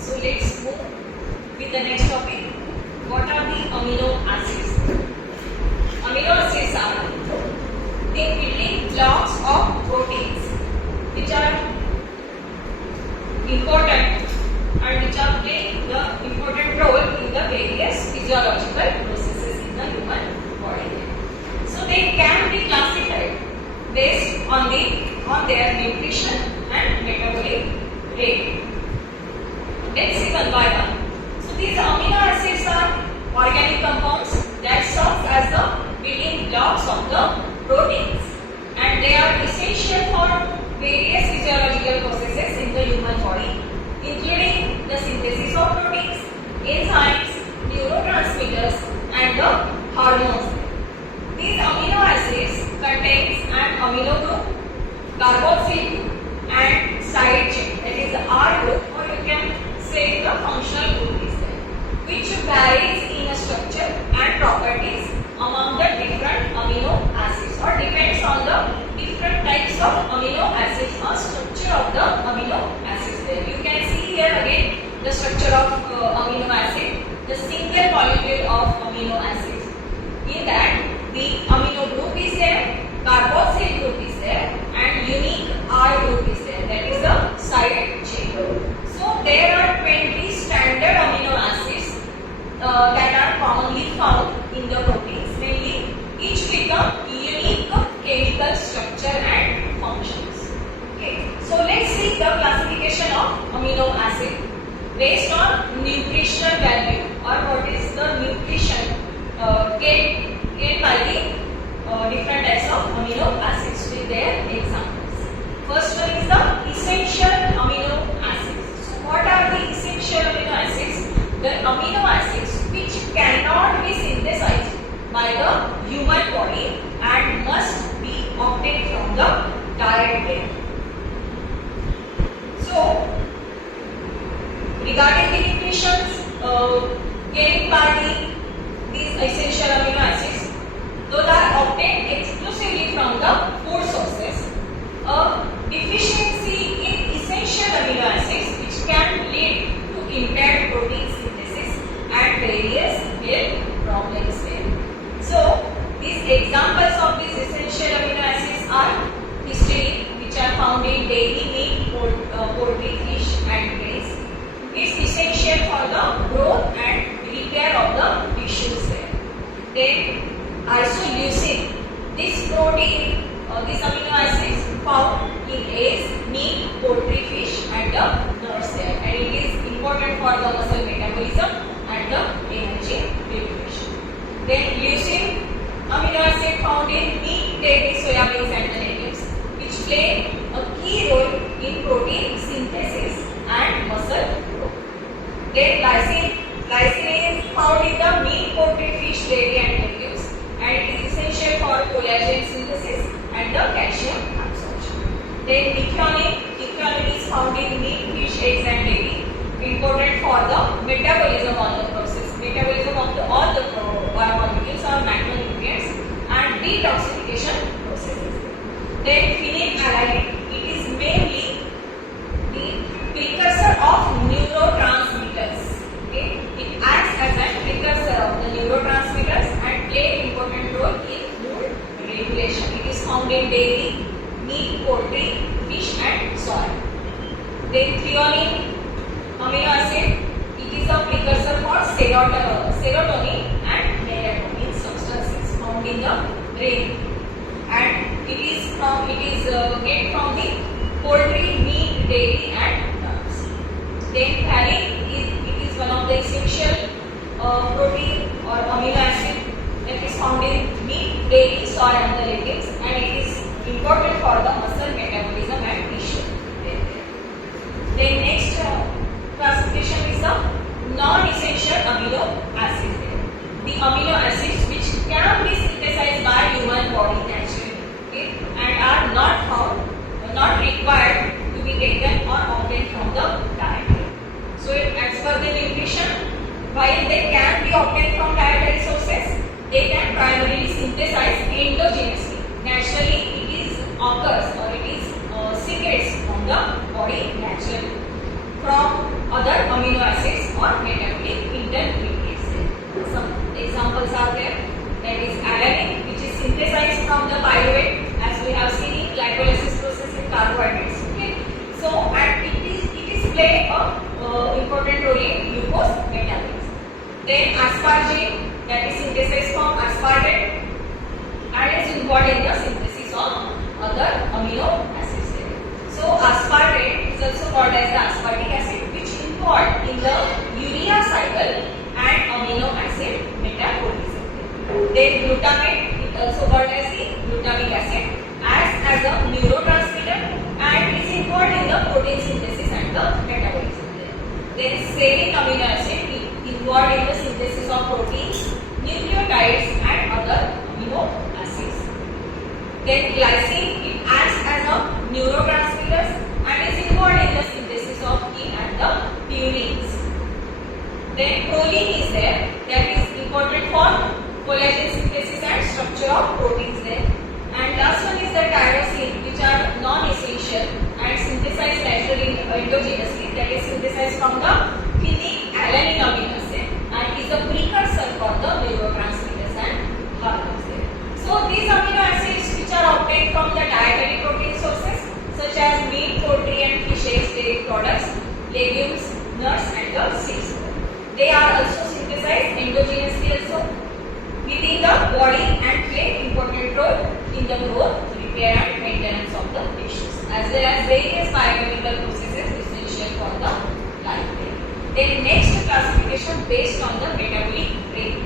So let's move with the next topic. What are the amino acids? Amino acids are the building blocks of proteins which are important and which are playing the important role in the various physiological processes in the human body. So they can be classified based on their nutrition and metabolic rate. Let's see one by one. So these amino acids are organic compounds that serve as the building blocks of the proteins, and they are essential for various physiological processes in the human body, including the synthesis of proteins, enzymes, neurotransmitters, and the hormones. These amino acids contains an amino group, carboxyl group, and side chain, that is the R group, or you can say the functional group is there, which varies in structure and properties among the different amino acids, or depends on the different types of amino acids or structure of the amino acids there. You can see here again the structure of amino acid, the single molecule of amino acids. In that, the amino group is there, carboxyl group is there, and unique R group is there, that is the side chain. So there are 20 standard amino acids that are commonly found in the proteins, mainly each with a unique chemical structure and functions. Okay, so let's see the classification of amino acid based on nutritional value, or what is the nutrition gained by the different types of amino acids with their examples. First one is the essential amino acids. So what are the essential amino acids? The amino acids which cannot be synthesized by the human body and must be obtained from the diet there. So regarding the nutrition gained by these essential amino acids, those are obtained exclusively from the food sources. A deficiency in essential amino acids which can lead to impaired protein synthesis and various health problems there. So these examples of these essential amino acids are histidine, which are found in dairy, meat, poultry, fish, and grains. It's essential for the growth and repair of the tissues there. Then isoleucine, this protein, these amino acids found in eggs, meat, poultry, fish, and the nuts there, and it is important for the muscle metabolism and the energy regulation. Then leucine, amino acid found in meat, dairy, soyabeans, and the legumes, which play a key role in protein synthesis and muscle growth. Then lysine is found in the meat, poultry, fish, dairy, and legumes, and it is essential for collagen synthesis and the calcium absorption. Then methionine is found in meat, fish, eggs, and dairy, important for the metabolism of the process, metabolism of all the biomolecules or macronutrients, and detoxification processes. Then phenylalanine, it is mainly the precursor of neurotransmitters. Okay, it acts as a precursor of the neurotransmitters and play an important role in mood regulation. It is found in dairy, meat, poultry, fish, and soy. Then threonine amino acid, it is a precursor for serotonin and melatonin substances found in the brain, and it is get from the poultry, meat, dairy, and nuts. Then valine, it is one of the essential protein or amino acid that is found in meat, dairy, soy, and the legumes, and it is important for the muscle metabolism and tissue. Then next classification is the non-essential amino acids. The amino acids which can be synthesized by human body naturally, okay, and are not required to be taken or obtained from the diet. So as per the nutrition, while they can be obtained from dietary sources, they can primarily synthesize endogenously. Naturally, it is occurs or it is secretes from the body naturally from other amino acids or metabolic intermediates. Some examples are there. That is alanine, which is synthesized from the pyruvate, as we have seen in glycolysis process in carbohydrates. Okay, so and it is play a important role in glucose metabolism. Then asparagine, that is synthesized from aspartate and is involved in the synthesis of other amino acids. So aspartate is also called as the aspartic acid, which involved in the urea cycle and amino acid metabolism. Then glutamate is also called as the glutamic acid, acts as a neurotransmitter and is involved in the protein synthesis and the metabolism. Then serine amino acid is involved in the synthesis of proteins, nucleotides and other amino acids. Then glycine, it acts as a neurotransmitter and is involved in the synthesis of E and the purines. Then proline is there, that is important for collagen synthesis and structure of proteins there. And last one is the tyrosine, which are non-essential and synthesized naturally endogenously, that is synthesized from the phenylalanine amino acid and is a precursor for the neurotransmitters and hormones there. So these amino acids which are obtained from the dietary protein sources such as meat, poultry and fish eggs, dairy products, legumes, nuts and the seeds. They are also synthesized endogenously also within the body and play important role in the growth, repair and maintenance of the tissues as well as various biochemical processes essential for the life. Then next classification based on the metabolic rate.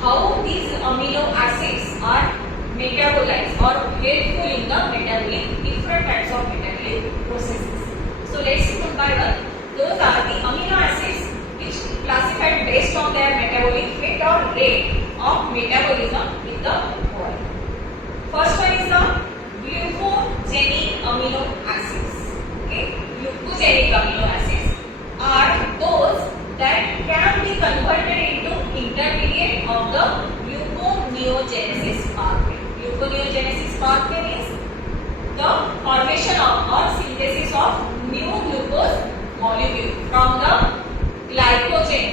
How these amino acids are metabolized or helpful in the metabolic, different types of metabolic processes. So let's see one by one. Those are the amino acids which classified based on their metabolic rate or rate of metabolism in the body. First one is the glucogenic amino acids. Okay, glucogenic amino acids are those that can be converted into intermediate of the gluconeogenesis pathway. Gluconeogenesis pathway means the formation of or synthesis of new glucose molecule from the glycogen,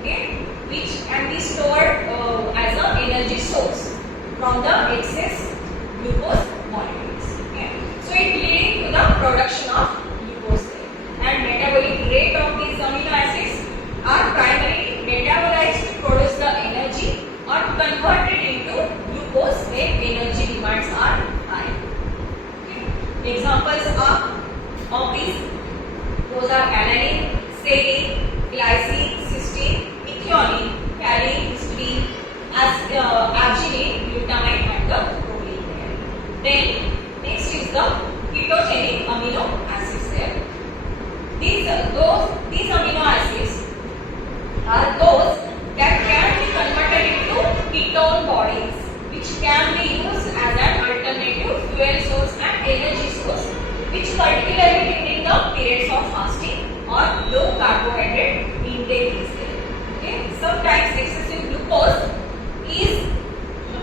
okay, which can be stored as an energy source from the excess glucose molecules. Okay. So it leading to the production of glucose and metabolic rate of these amino acids are primarily metabolized to produce the energy or converted into glucose when energy demands are high. Okay. Examples of these, those are alanine, serine, glycine, cysteine, methionine, valine, histidine, arginine, glutamate and the proline. Then next is the ketogenic amino acids there. These amino acids are those that can be converted into ketone bodies, which can be used as an alternative fuel source and energy source, which particularly during the periods of fasting or low carbohydrate intake is there. Okay. Sometimes excessive glucose is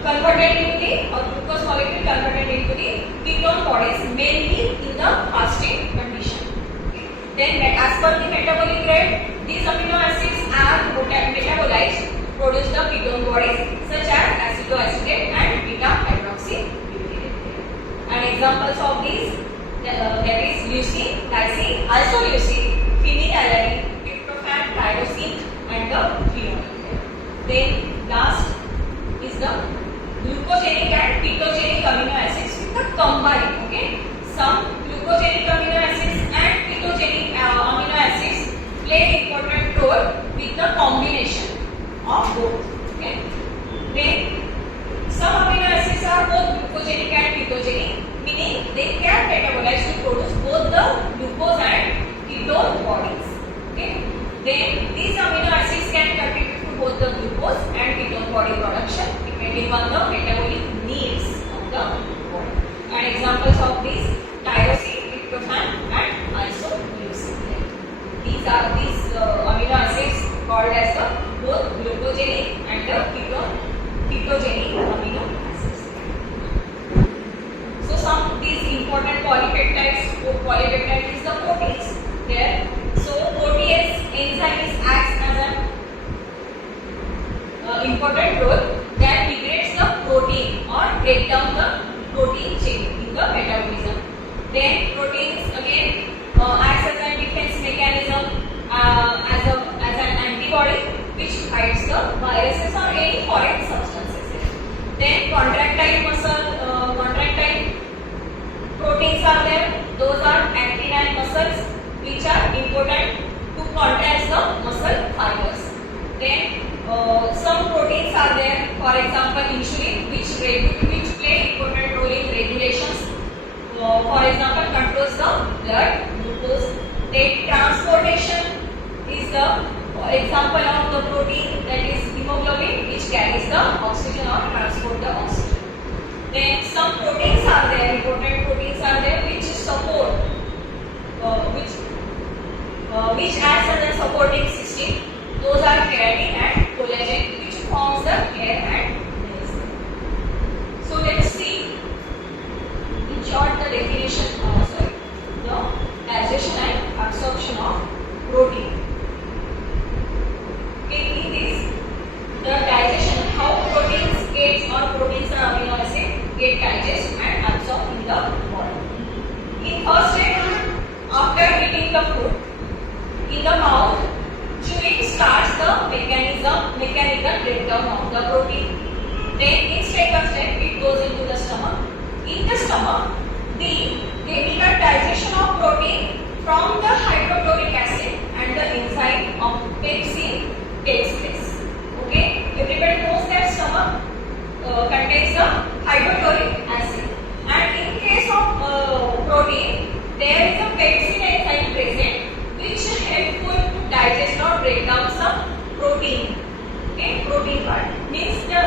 converted into the or glucose molecule converted into the ketone bodies mainly in the fasting condition. Okay. Then as per the metabolic rate, these amino acids are metabolized to produce the ketone bodies such as acetoacetate and beta hydroxybutyrate. And examples of these that is leucine, lysine, isoleucine, phenylalanine, tryptophan, tyrosine and the phenol. Then last is the glucogenic and ketogenic amino acids with the combined. Okay, some glucogenic amino acids and ketogenic amino acids play important role with the combination of both. Okay, then some amino acids are both glucogenic and ketogenic, meaning they can metabolize to produce both the glucose and ketone bodies. Okay, then these amino acids can contribute to both the glucose and ketone body production depending on the metabolic needs of the body. And examples of these tyrosine, tryptophan and isoleucine. These are amino acids called as the both glucogenic and the ketogenic amino acids. So some these important polypeptides is the proteins there. So protease enzyme are there. For example, insulin, which play important role in regulations. For example, controls the blood glucose. Then transportation is the example of the protein, that is hemoglobin, which carries the oxygen or transport the oxygen. Then some proteins are there, important proteins are there, which support, which acts as a supporting system. Those are keratin and collagen, which forms the hair and nails. So let's see in short the definition of the digestion and absorption of protein. In this, the digestion, how proteins or proteins or amino acids get digested and absorbed in the body. In first step, after eating the food, in the mouth, chewing starts the mechanical breakdown of the protein. Then in second step, it goes into the stomach. In the stomach, the chemical digestion of protein from the hydrochloric acid and the enzyme of pepsin takes place. Okay, everybody knows that stomach contains the hydrochloric acid, and in case of protein, there is a pepsin enzyme present, which helpful to digest or break down some protein. Okay, protein part means the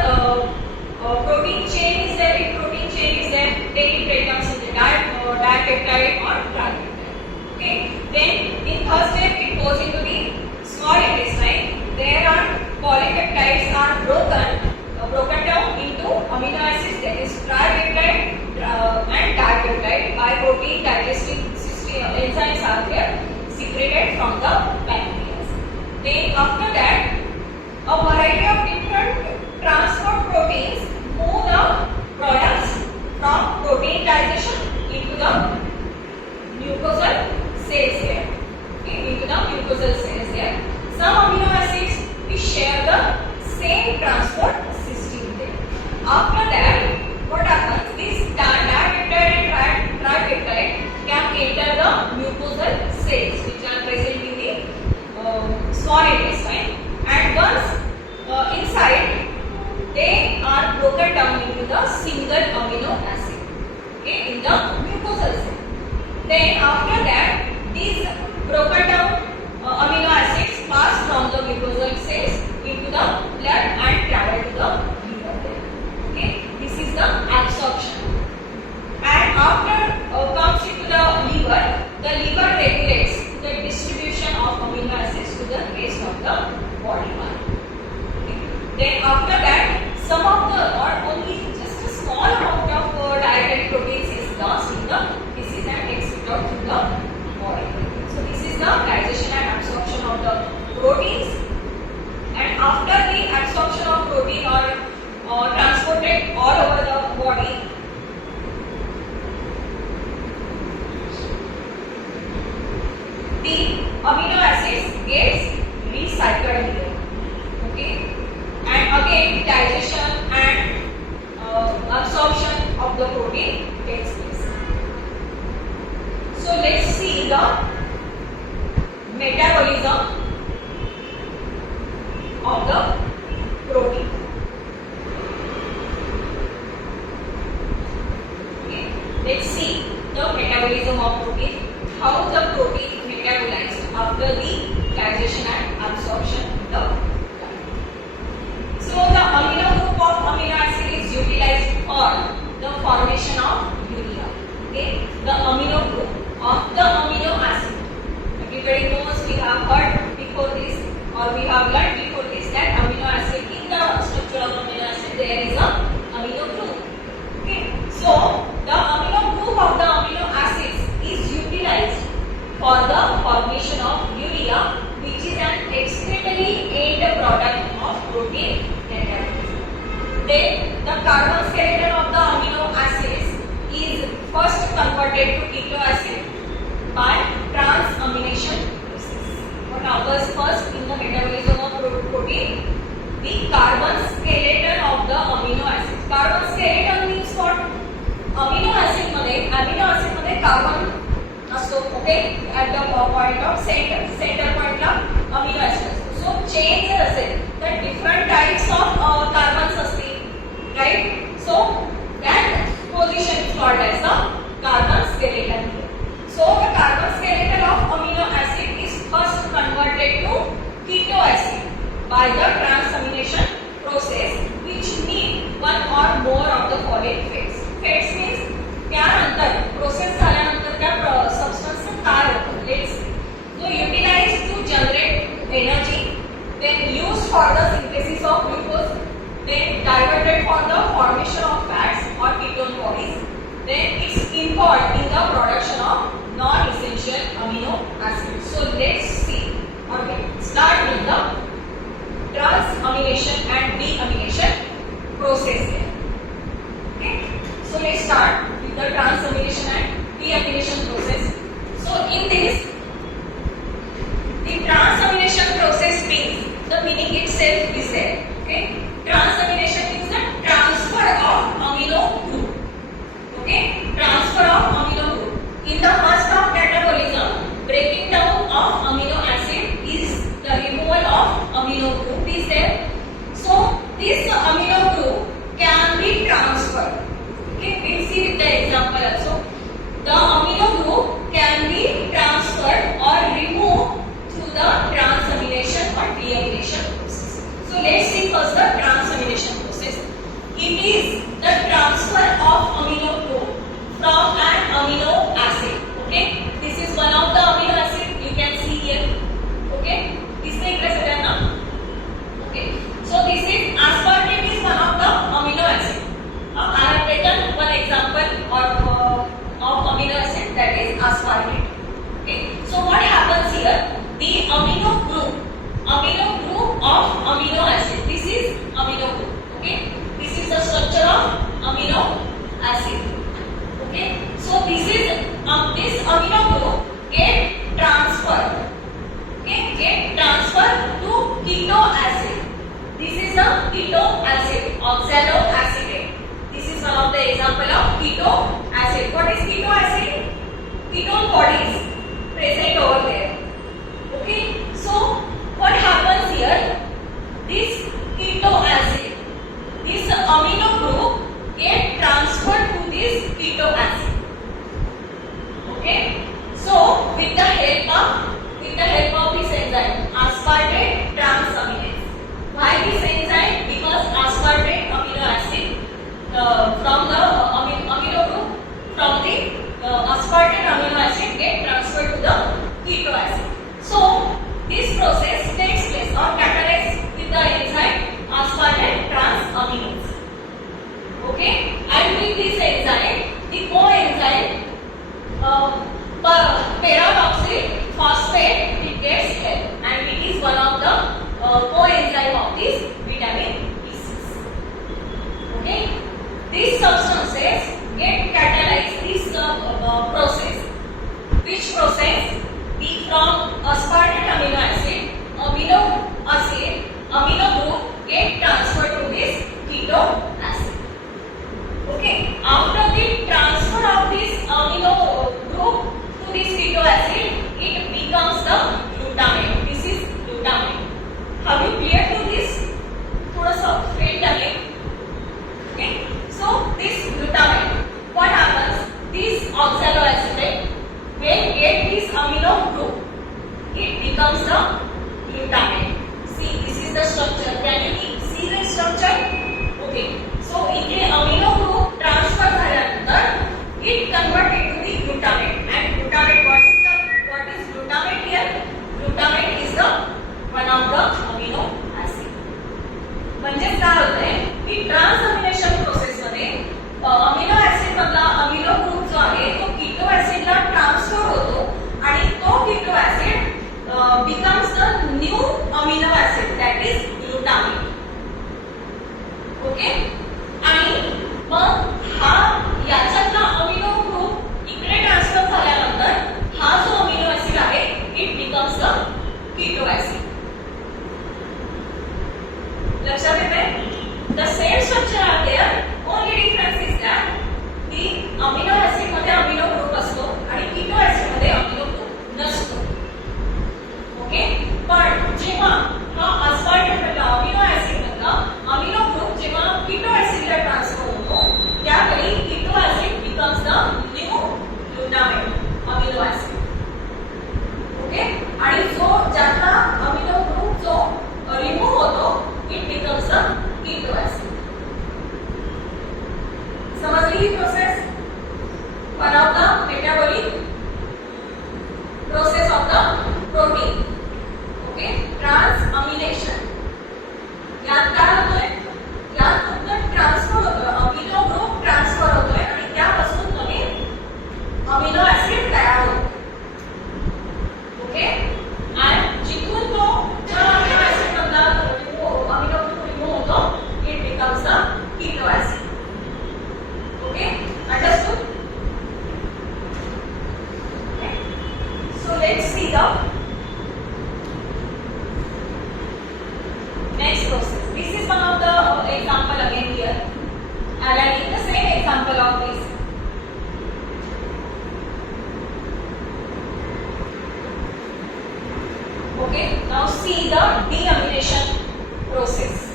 protein chain is there. If protein chain is there, then it breaks into dipeptide or tripeptide. Okay, then in third step it goes into the small intestine. There are polypeptides are broken down into amino acids, that is tripeptide and dipeptide by protein digesting system enzymes are there secreted from the pancreas. Then after that, a variety of different transport proteins move the products from protein digestion into the mucosal cells there. Okay, into the mucosal cells there. Some amino acids we share the same transport system there. After that, what happens? This dipeptide and tripeptide can enter the mucosal cells, which are present in the small intestine, and once inside, they are broken down into the single amino acid. Okay, in the mucosal cell. Then after that, these broken down amino acids pass from the mucosal cells into the blood and travel to the liver. Okay, this is the absorption. And after comes into the liver regulates the distribution of amino acids to the rest of the body part. Okay. Then after that, some of the or only just a small amount of dietary proteins is lost in the feces and excreted out through the body. So this is the digestion and absorption of the proteins. And after the absorption of protein or transported all over the body, the amino acids gets recycled here. Okay, and again digestion and absorption of the protein takes place. So let's see the metabolism of the protein. Okay, let's see the metabolism of protein. How the protein metabolized after the digestion and absorption in the gut. So the amino group of amino acid is utilized for the formation of urea. Okay, the amino group of the amino acid. Everybody knows, we have heard before this or we have learned before this that amino acid, in the structure of amino acid there is a amino group. Okay, so the amino group of the amino acids is utilized for the formation of urea, which is an excretory end product of protein metabolism. Then the carbon skeleton of the amino acids is first converted to keto acid by transamination process. What occurs first in the metabolism of protein? The carbon skeleton of the amino acids. Carbon skeleton means what? Amino acid मध्ये carbon असतो. Okay, at the point of center point La amino acid असतो. So chain जर असेल तर different types of carbon right? So that position is called as the carbon skeleton. So the carbon skeleton of amino acid is first converted to keto acid by the transamination process, which need one or more of the following fates. Fates means त्यानंतर process झाल्यानंतर त्या substance काय होतं, let's so utilized to generate energy, then used for the synthesis of glucose, then diverted for the formation of fats or ketone bodies, then it's involved in the production of non-essential amino acids. So let's see, okay, start with the transamination and deamination process here. Okay, so let's start with the transamination and deamination process. So in this, the transamination process means the meaning itself is there. Okay, transamination means the transfer of amino group. Okay, transfer of amino group. In the first of catabolism, breaking down of amino acid is the removal of amino group is there. So this amino group can be transferred. Okay, we'll see with the example also. The amino group can be transferred or removed through the transamination or deamination process. So let's see first the transamination process. It is the transfer of amino group from an amino acid. Okay, this is one of the amino acid you can see here. Okay, this is the okay, so this is aspartate is one of the amino acid. I have taken one example of amino acid, that is aspartate. Okay, so what happens here? The amino group of amino acid. This is amino group. Okay, this is the structure of amino acid. Okay, so this is this amino group get transferred. Okay, get transferred to keto acid. This is the keto acid, oxaloacetate. This is one of the example of keto acid. What is keto acid? Ketone bodies present over there. Okay, so what happens here? This keto acid, this amino group get transferred to this keto acid. Okay, so with the help of this enzyme, aspartate transaminase. Why this enzyme? Because aspartate amino acid from the amino group from the aspartate amino acid get transferred to the keto acid. So this process takes place or catalyzed with the enzyme aspartate transaminase. Okay, and with this enzyme, the coenzyme paradoxyl phosphate it gets help, and it is one of the coenzyme of this vitamin B6. Okay, these substances get catalyzed this process. Which process? The from aspartate amino group get transferred to this keto acid. Okay, after the transfer of this amino group to this keto acid, it becomes the glutamate. This is glutamate. Have you clear to this? थोड़ा सा faint लगे. Okay, so this glutamate, what happens? This oxaloacetate when get this amino group, it becomes the glutamate. See, this is the structure. Can you see the structure? Okay, so इथे amino group transfer झाल्यानंतर it converted to the glutamate. And glutamate, what is glutamate here? Glutamate is the one of the amino acid. म्हणजे काय होतंय की ट्रान्सअमिनेशन process मध्ये amino acid मधला amino group जो आहे तो कीटो ऍसिडला ट्रान्सफर होतो आणि तो कीटो acid becomes the new amino acid, that is glutamate. Okay, आणि मग हा याच्यातला अमिनो ग्रुप इकडे ट्रान्सफर झाल्यानंतर हा जो अमिनो ऍसिड आहे it becomes the keto acid. लक्षात येते? The same structure are there, only difference is that the amino acid मध्ये amino group असतो आणि keto acid मध्ये amino group नसतो. ओके, पण जेव्हा हा aspartate मधला amino acid मधला amino group जेव्हा keto acid La Okay, now see the deamination process.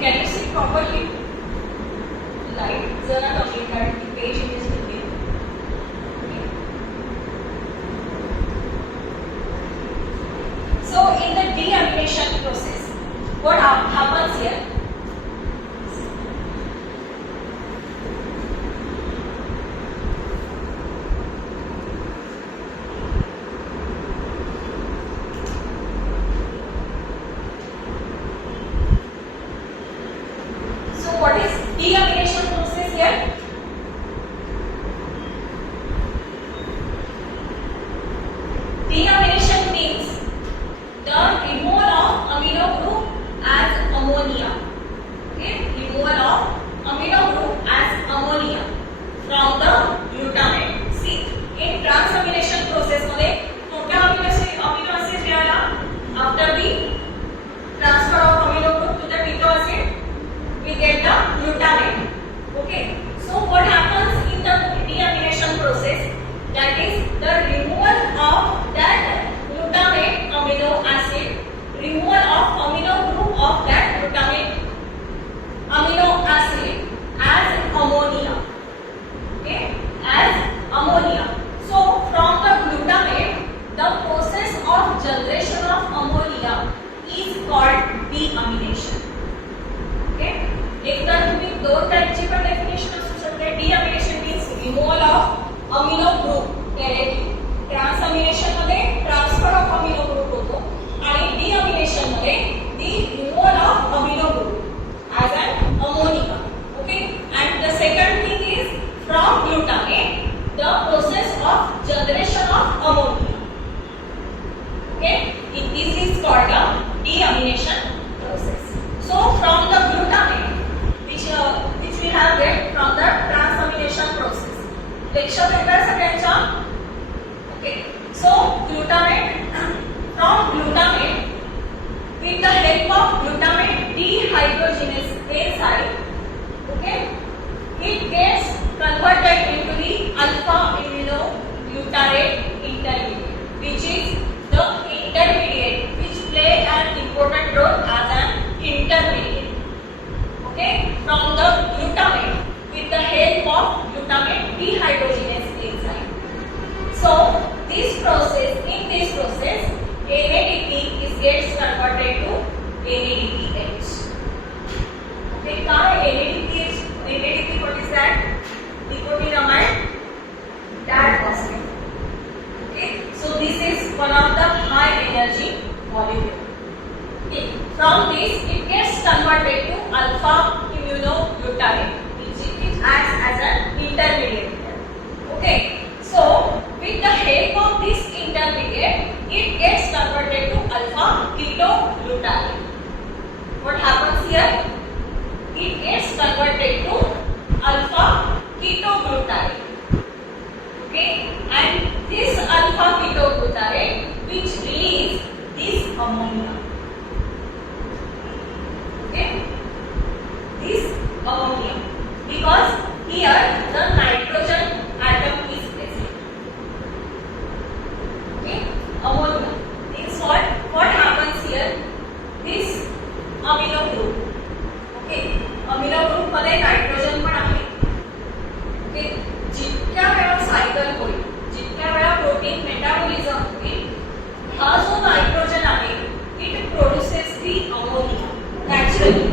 Can you see properly? Light जरा कमी कारण की पेज इमेज होती है. So in the deamination process, what happens here? What is deamination process here? Deamination means the removal of amino group as ammonia. Okay, removal of amino group as ammonia from the glutamate. See, in transamination process मध्ये कोणत्या amino acid मिळाला? After the transfer of amino group to the keto acid, we get the glutamate. Okay, so what happens in the deamination process? That is the removal of that glutamate amino acid, removal of amino group of that glutamate amino acid as ammonia. Okay, as ammonia. So from the glutamate, the process of generation of ammonia is called deamination. Okay, एक तर तुम्ही दोन टाइपची पण definition असू शकते. Deamination means removal of amino group directly. Transamination मध्ये transfer of amino group होतो आणि डिअमिनेशन मध्ये the removal of amino group as an ammonia. Okay, and the second thing is from glutamate the process of generation of ammonia. Okay, this is called the deamination process. So from the glutamate which we have get from the transamination process. लक्षात येतं सगळ्यांच्या? Okay, so glutamate, from glutamate, with the help of glutamate dehydrogenase enzyme, okay, it gets converted into the alpha aminoglutarate intermediate, which is the intermediate which play an important role as an intermediate. Okay, from the glutamate with the help of glutamate dehydrogenase enzyme. So this process, in this process, NADP is gets converted to NADPH. Okay, काय NADP is NADP? What is that? Nicotinamide diphosphate. Okay, so this is one of the high energy molecule. Okay. From this, it gets converted to alpha aminoglutarate, which acts as an intermediate. Okay, so with the help of this intermediate, it gets converted to alpha ketoglutarate. What happens here? It gets converted to alpha ketoglutarate. Okay, and this alpha ketoglutarate which release this ammonia. Okay, this ammonia, because here the nitrogen atom is present. Okay, ammonia means what happens here? This amino group. Okay, amino group मध्ये nitrogen पण आहे. Okay, जितक्या वेळा cycle होईल, जितक्या वेळा protein metabolism होईल, हा जो नायट्रोजन आहे, it produces the ammonia naturally,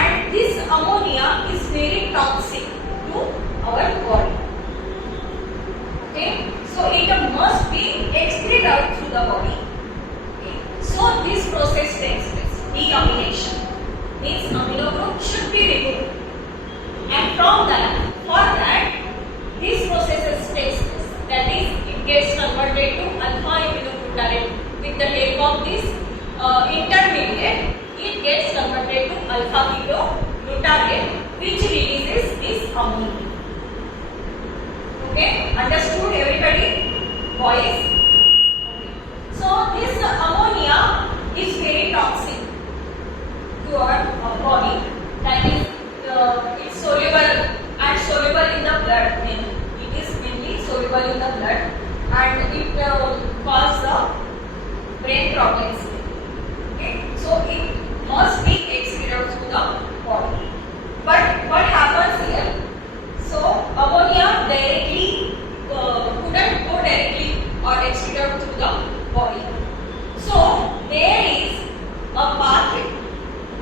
and this ammonia is very toxic to our body. Okay, so it must be excreted out through the body. Okay, so this process takes place. Deamination means amino group should be removed, and from that, for that, this process takes place. That is, it gets converted to alpha aminoglutarate with the help of this intermediate.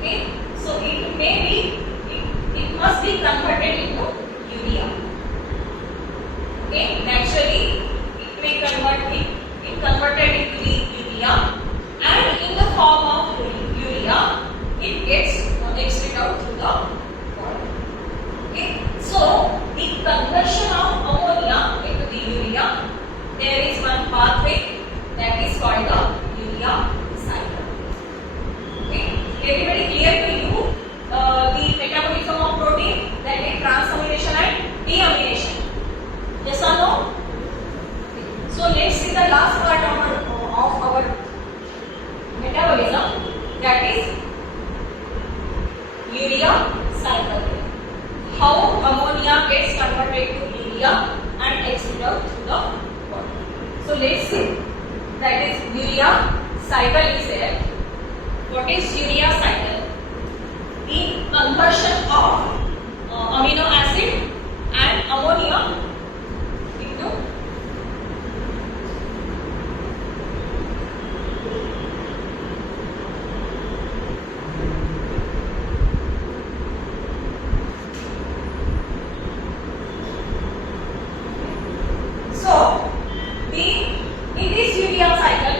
Okay, so it must be converted into urea. Okay, naturally it may converted into the urea, and in the form of urea it gets extracted out through the body. Okay, so the conversion of ammonia into the urea, there is one pathway that is called the urea cycle. Okay, everybody clear to you the metabolism of protein, that is transamination and deamination? Yes or no? So let's see the last part of our metabolism, that is urea cycle. How ammonia gets converted to urea and extracted out through the body. So let's see, that is urea cycle is there. What is urea cycle? The conversion of amino acid and ammonia into in this urea cycle,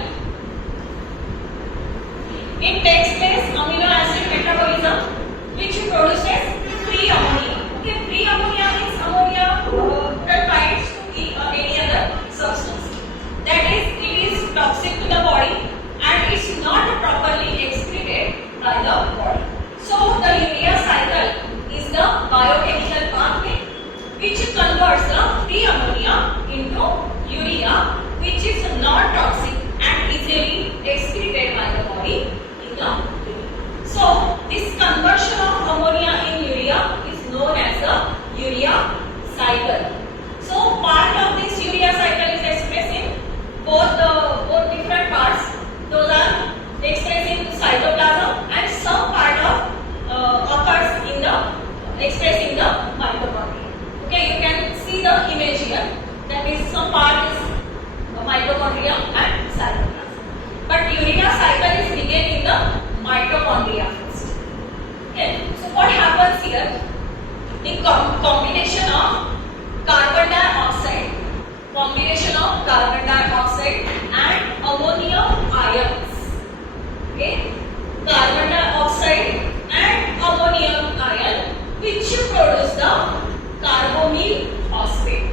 it takes place amino acid metabolism, which produces free ammonia. Okay, free ammonia means ammonia that binds to any other substance. That is, it is toxic to the body and it's not properly excreted by the body. So the urea cycle is the biochemical pathway which converts the free ammonia into urea, which is not toxic and easily excreted by the body in the urine. So this conversion of ammonia in urea is known as the urea cycle. So part of this urea cycle is expressed in both different parts. Those are expressed in cytoplasm and some part of occurs in the expressed in the mitochondria. Okay, you can see the image here. That is, some part is mitochondria and cytoplasm. But urea cycle is begin in the mitochondria first. Okay, so what happens here? The combination of carbon dioxide and ammonium ions. Okay, carbon dioxide and ammonium ion, which produce the carbonyl phosphate.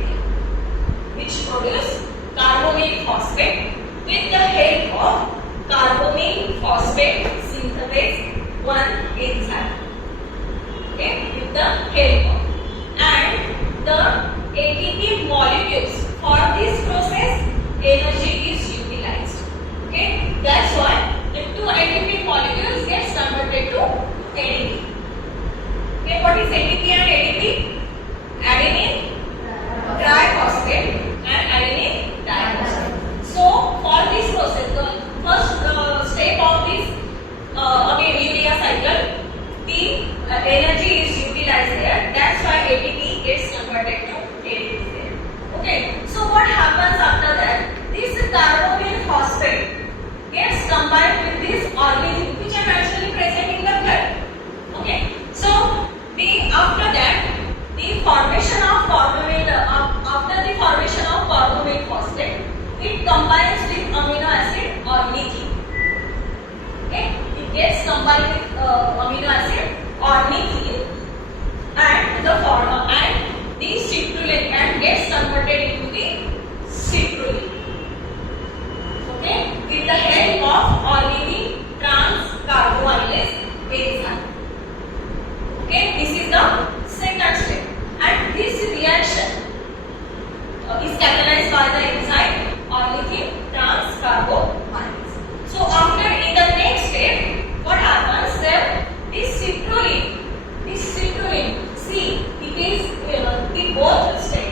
With the help of carbonyl phosphate synthase 1 enzyme. Okay, with the help of, and the ATP molecules for this process, energy is utilized. Okay, that's why the two ATP molecules gets converted to ADP. Okay, what is ATP and ADP? Adenine triphosphate and adenine diphosphate. So for this process, the first step of this urea cycle, the energy is utilized there. That's why ATP gets converted to ADP there. Okay. So what happens after that? This carbonyl phosphate gets combined with this ornithine, which are naturally present in the blood. Okay. So after that, the formation of carbonyl phosphate, it combines with amino acid ornithine. Okay, it gets combined with amino acid ornithine and the citrulline and gets converted into the citrulline. Okay, with the help of ornithine transcarbamylase enzyme. Okay, this is the second step, and this reaction is catalyzed by the enzyme ornithine transcarbamylase. So after, in the next step, what happens there? This citrulline, see, it is the both step.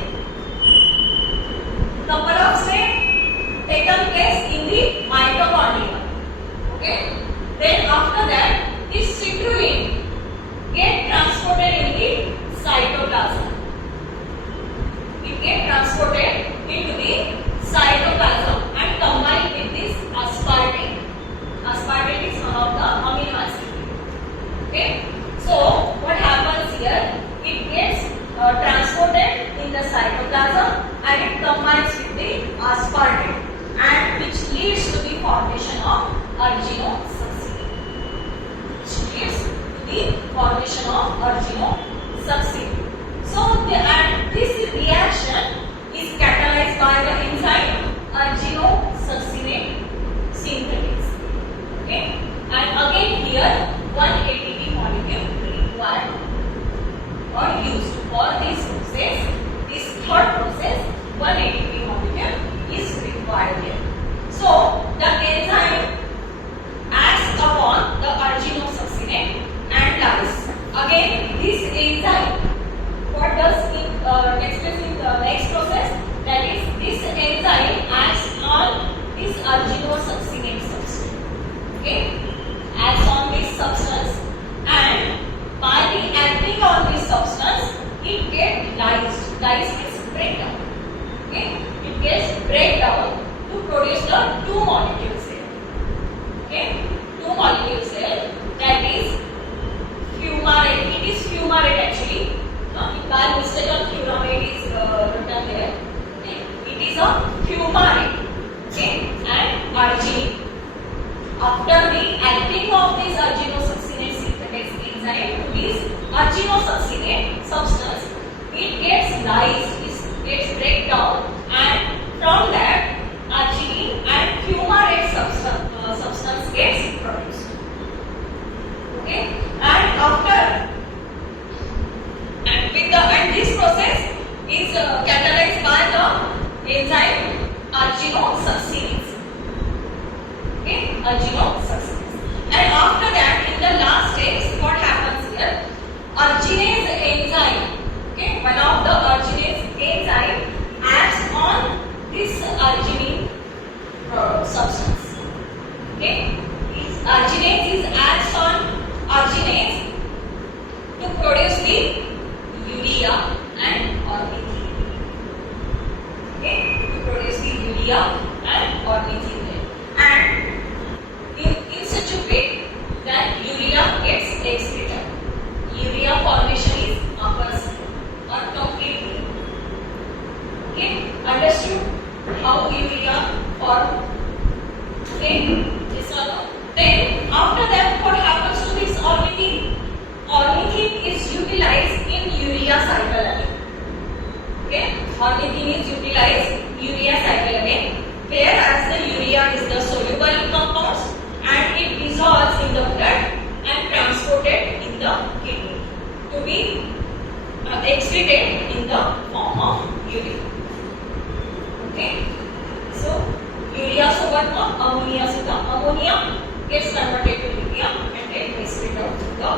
formation of arginosuccinate. So and this reaction is catalyzed by the enzyme arginosuccinate synthase. Okay, and again here one ATP molecule required or used for this process. This third process, one ATP molecule is required here. So the enzyme acts upon the arginosuccinate and lyse. Again, this enzyme, what does it express in the next process? That is, this enzyme acts on this arginosuccinate substance. Okay, acts on this substance, and by the acting on this substance, it gets lysed. Lyse means breakdown. Okay, it gets breakdown to produce the two molecules here. Okay, two molecules here. That is fumarate. It is fumarate actually. By mistake of fumarate is written there. Okay. It is a fumarate. Okay, and arginine. After the acting of this arginosuccinate synthase enzyme to this arginosuccinate substance, it gets lysed, it gets breakdown, and from that arginine and fumarate substance gets produced. Okay, and after and this process is catalyzed by the enzyme arginosuccinase. Okay, arginosuccinase. And after that, in the last stage, what happens here? Arginase enzyme. Okay, one of the arginase enzyme acts on this arginine substance. Okay, arginase acts on arginase to produce the urea and ornithine. Okay, to produce the urea and ornithine, and in such a way that urea gets excreted. Urea formation is upper or completely. Okay, understood how urea form? Okay, this one. Then after that, what happens to this ornithine? Ornithine is utilized in urea cycle again. Okay, ornithine is utilized urea cycle again, whereas the urea is the soluble compounds and it dissolves in the blood and transported in the kidney to be excreted in the form of urine. Okay, so urea sobat ammonia, so the ammonia gets converted to urea and then excreted out to the